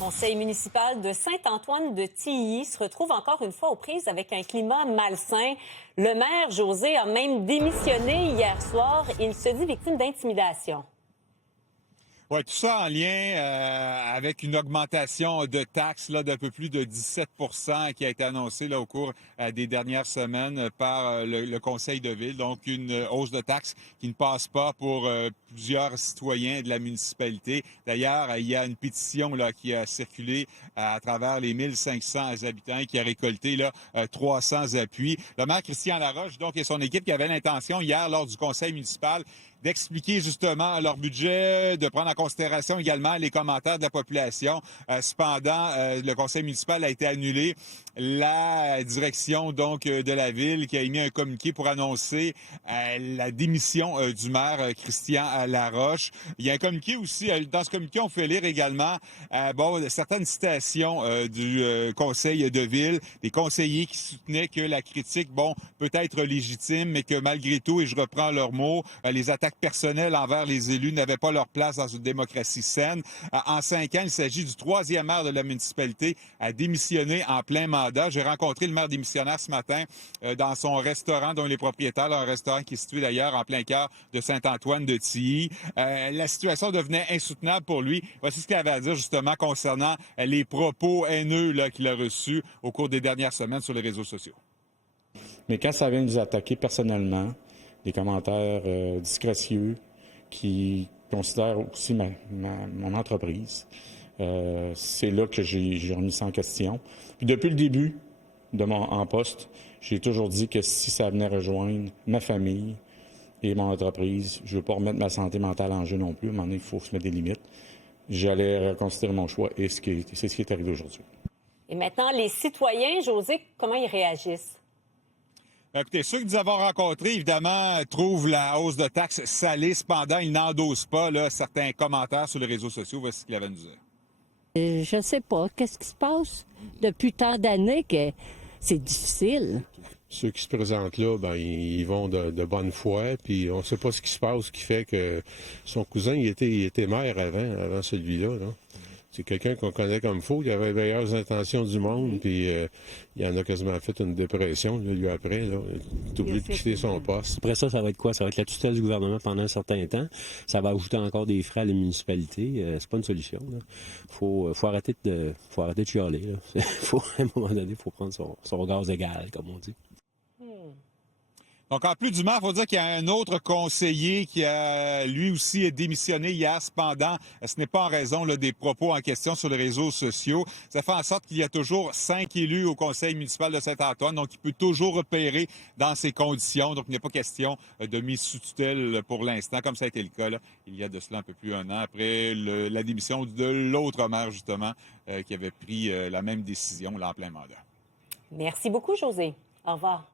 Conseil municipal de Saint-Antoine-de-Tilly se retrouve encore une fois aux prises avec un climat malsain. Le maire José a même démissionné hier soir. Il se dit victime d'intimidation. Oui, tout ça en lien avec une augmentation de taxes d'un peu plus de 17 qui a été annoncée au cours des dernières semaines par le Conseil de ville. Donc, une hausse de taxes qui ne passe pas pour plusieurs citoyens de la municipalité. D'ailleurs, il y a une pétition qui a circulé à travers les 1500 habitants et qui a récolté 300 appuis. Le maire Christian Laroche, donc, et son équipe qui avait l'intention hier, lors du Conseil municipal, d'expliquer justement leur budget, de prendre en considération également les commentaires de la population. Cependant, le conseil municipal a été annulé. La direction donc de la ville qui a émis un communiqué pour annoncer la démission du maire Christian Laroche. Il y a un communiqué aussi, dans ce communiqué, on fait lire également certaines citations du conseil de ville, des conseillers qui soutenaient que la critique, peut être légitime, mais que malgré tout, et je reprends leurs mots, les attaques personnelles envers les élus n'avaient pas leur place dans une démocratie saine. En 5 ans, il s'agit du 3e maire de la municipalité à démissionner en plein mandat. J'ai rencontré le maire démissionnaire ce matin dans son restaurant dont il est propriétaire, un restaurant qui est situé d'ailleurs en plein cœur de Saint-Antoine-de-Tilly. La situation devenait insoutenable pour lui. Voici ce qu'il avait à dire justement concernant les propos haineux qu'il a reçus au cours des dernières semaines sur les réseaux sociaux. Mais quand ça vient de nous attaquer personnellement, des commentaires disgracieux qui considèrent aussi mon entreprise, c'est là que j'ai remis ça en question. Puis depuis le début de en poste, j'ai toujours dit que si ça venait rejoindre ma famille et mon entreprise, je ne veux pas remettre ma santé mentale en jeu non plus. À un moment donné, il faut se mettre des limites. J'allais reconsidérer mon choix et c'est ce qui est arrivé aujourd'hui. Et maintenant, les citoyens, José, comment ils réagissent? Écoutez, ceux que nous avons rencontrés, évidemment, trouvent la hausse de taxes salée. Cependant, ils n'endossent pas certains commentaires sur les réseaux sociaux. Voici ce qu'il avait à nous dire. Je ne sais pas. Qu'est-ce qui se passe depuis tant d'années que c'est difficile? Ceux qui se présentent là, ils vont de bonne foi, puis on ne sait pas ce qui se passe, qui fait que son cousin, il était maire avant celui-là, là. C'est quelqu'un qu'on connaît comme faux, qui avait les meilleures intentions du monde, puis il en a quasiment fait une dépression, lui, après. Il est obligé de quitter son poste. Après ça va être quoi? Ça va être la tutelle du gouvernement pendant un certain temps. Ça va ajouter encore des frais à la municipalité. C'est pas une solution. Faut arrêter de chialer. À un moment donné, il faut prendre son gaz égal, comme on dit. Donc, en plus du maire, il faut dire qu'il y a un autre conseiller qui a, lui aussi, démissionné hier. Cependant, ce n'est pas en raison des propos en question sur les réseaux sociaux. Ça fait en sorte qu'il y a toujours 5 élus au conseil municipal de Saint-Antoine. Donc, il peut toujours opérer dans ces conditions. Donc, il n'est pas question de mise sous tutelle pour l'instant, comme ça a été le cas il y a de cela un peu plus d'un an, après la démission de l'autre maire, justement, qui avait pris la même décision en plein mandat. Merci beaucoup, José. Au revoir.